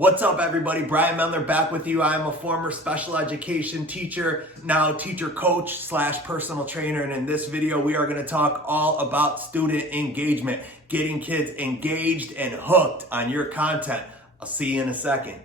What's up, everybody? Brian Mellner back with you. I am a former special education teacher, now teacher coach / personal trainer. And in this video, we are going to talk all about student engagement, getting kids engaged and hooked on your content. I'll see you in a second.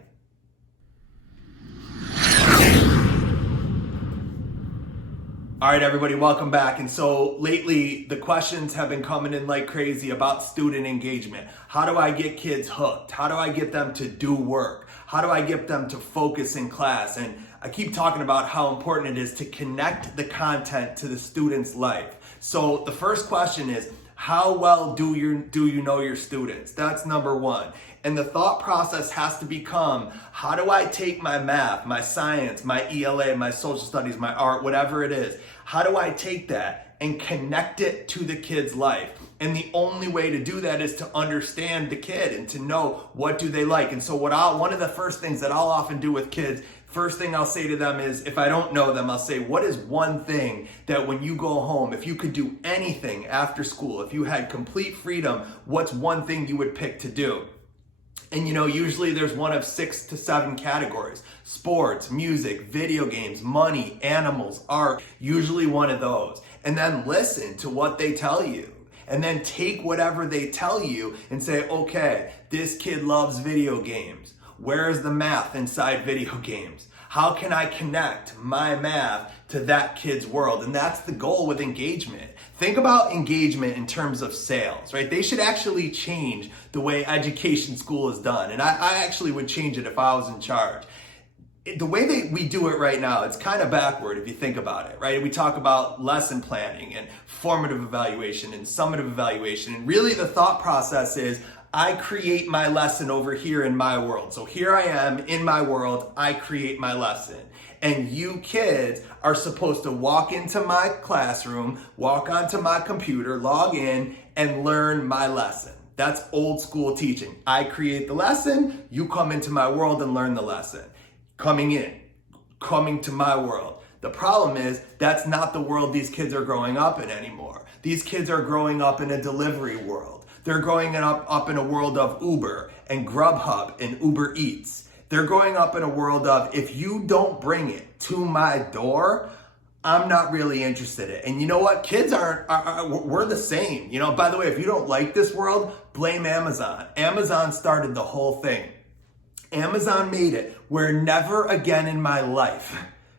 All right, everybody, welcome back. And so lately, the questions have been coming in like crazy about student engagement. How do I get kids hooked? How do I get them to do work? How do I get them to focus in class? And I keep talking about how important it is to connect the content to the student's life. So the first question is, how well do you know your students? That's number one. And the thought process has to become, how do I take my math, my science, my ELA, my social studies, my art, whatever it is, how do I take that and connect it to the kid's life? And the only way to do that is to understand the kid and to know what do they like. And so one of the first things that I'll often do with kids, first thing I'll say to them is, if I don't know them, I'll say, what is one thing that when you go home, if you could do anything after school, if you had complete freedom, what's one thing you would pick to do? And usually there's one of 6 to 7 categories: sports, music, video games, money, animals, art, usually one of those. And then listen to what they tell you. And then take whatever they tell you and say, okay, this kid loves video games. Where is the math inside video games? How can I connect my math to that kid's world? And that's the goal with engagement. Think about engagement in terms of sales, right? They should actually change the way education school is done. And I actually would change it if I was in charge. The way we do it right now, it's kind of backward if you think about it, right? We talk about lesson planning and formative evaluation and summative evaluation. And really the thought process is, I create my lesson over here in my world. So here I am in my world, I create my lesson. And you kids are supposed to walk into my classroom, walk onto my computer, log in, and learn my lesson. That's old school teaching. I create the lesson, you come into my world and learn the lesson. Coming to my world. The problem is, that's not the world these kids are growing up in anymore. These kids are growing up in a delivery world. They're growing up in a world of Uber and Grubhub and Uber Eats. They're growing up in a world of, if you don't bring it to my door, I'm not really interested in it. And you know what? Kids we're the same. By the way, if you don't like this world, blame Amazon. Amazon started the whole thing. Amazon made it where never again in my life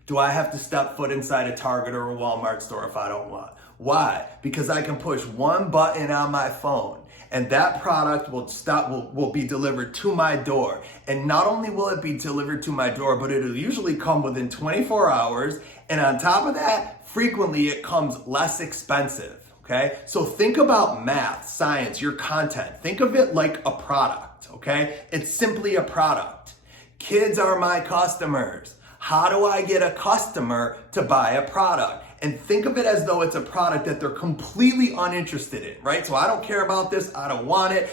do I have to step foot inside a Target or a Walmart store if I don't want. Why? Because I can push one button on my phone and that product will be delivered to my door. And not only will it be delivered to my door, but it'll usually come within 24 hours. And on top of that, frequently it comes less expensive. Okay? So think about math, science, your content. Think of it like a product. Okay? It's simply a product. Kids are my customers. How do I get a customer to buy a product? And think of it as though it's a product that they're completely uninterested in, right? So I don't care about this. I don't want it.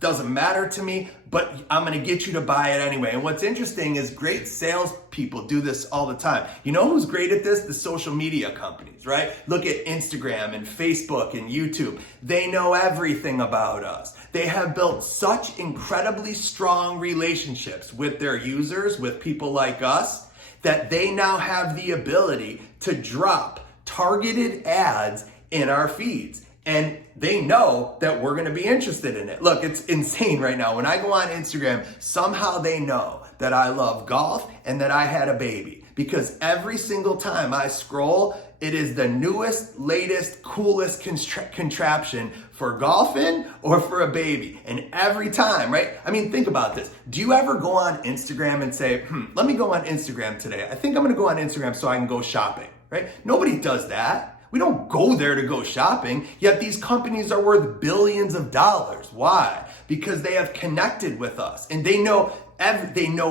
Doesn't matter to me, but I'm going to get you to buy it anyway. And what's interesting is great salespeople do this all the time. You know who's great at this? The social media companies, right? Look at Instagram and Facebook and YouTube. They know everything about us. They have built such incredibly strong relationships with their users, with people like us, that they now have the ability to drop targeted ads in our feeds. And they know that we're going to be interested in it. Look, it's insane right now. When I go on Instagram, somehow they know that I love golf and that I had a baby. Because every single time I scroll, it is the newest, latest, coolest contraption for golfing or for a baby. And every time, right? I mean, think about this. Do you ever go on Instagram and say, let me go on Instagram today. I think I'm going to go on Instagram so I can go shopping, right? Nobody does that. We don't go there to go shopping, yet these companies are worth billions of dollars. Why? Because they have connected with us and they know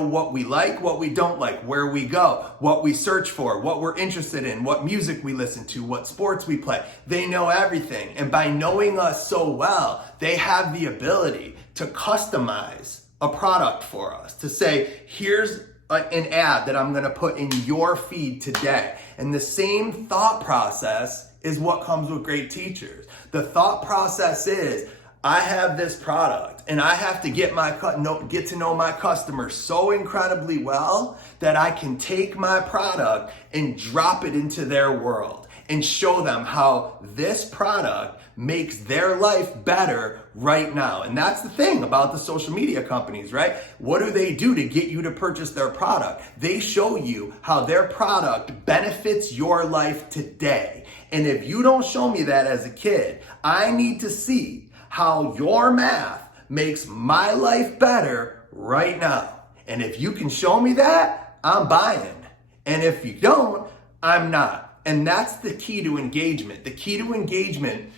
what we like, what we don't like, where we go, what we search for, what we're interested in, what music we listen to, what sports we play. They know everything. And by knowing us so well, they have the ability to customize a product for us, to say, here's an ad that I'm going to put in your feed today. And the same thought process is what comes with great teachers. The thought process is, I have this product and I have to get to know my customers so incredibly well that I can take my product and drop it into their world and show them how this product makes their life better right now. And that's the thing about the social media companies, right? What do they do to get you to purchase their product? They show you how their product benefits your life today. And if you don't show me that as a kid, I need to see how your math makes my life better right now. And if you can show me that, I'm buying. And if you don't, I'm not. And that's the key to engagement. The key to engagement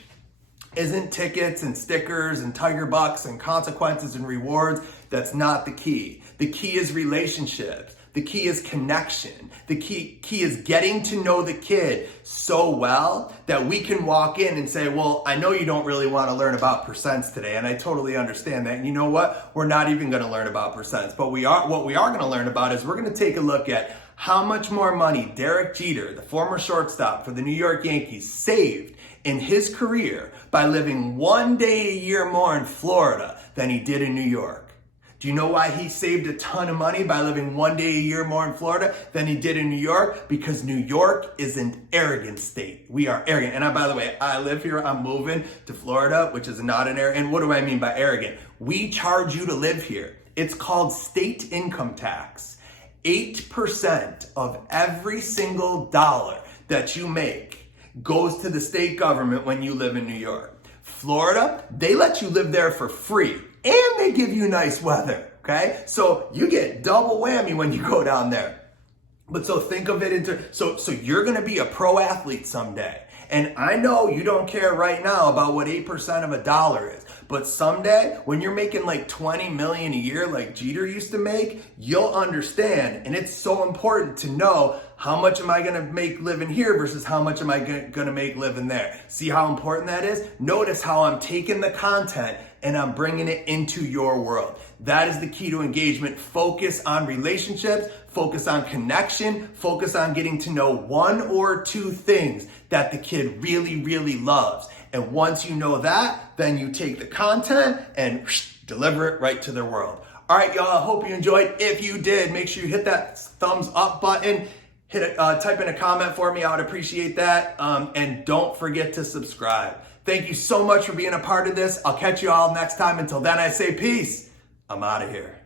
isn't tickets and stickers and tiger bucks and consequences and rewards. That's not the key. The key is relationships. The key is connection. The key is getting to know the kid so well that we can walk in and say, well, I know you don't really want to learn about percents today, and I totally understand that. And you know what? We're not even going to learn about percents, but what we are going to learn about is we're going to take a look at how much more money Derek Jeter, the former shortstop for the New York Yankees, saved in his career by living 1 day a year more in Florida than he did in New York. Do you know why he saved a ton of money by living 1 day a year more in Florida than he did in New York? Because New York is an arrogant state. We are arrogant. And by the way, I live here. I'm moving to Florida, which is not an arrogant. And what do I mean by arrogant? We charge you to live here. It's called state income tax. 8% of every single dollar that you make goes to the state government when you live in New York. Florida, they let you live there for free. And they give you nice weather, okay? So you get double whammy when you go down there. But so think of it so you're gonna be a pro athlete someday. And I know you don't care right now about what 8% of a dollar is, but someday when you're making like 20 million a year like Jeter used to make, you'll understand. And it's so important to know how much am I gonna make living here versus how much am I gonna make living there. See how important that is? Notice how I'm taking the content and I'm bringing it into your world. That is the key to engagement. Focus on relationships, focus on connection, focus on getting to know one or two things that the kid really, really loves. And once you know that, then you take the content and deliver it right to their world. All right, y'all, I hope you enjoyed. If you did, make sure you hit that thumbs up button. Type in a comment for me. I would appreciate that. And don't forget to subscribe. Thank you so much for being a part of this. I'll catch you all next time. Until then, I say peace. I'm out of here.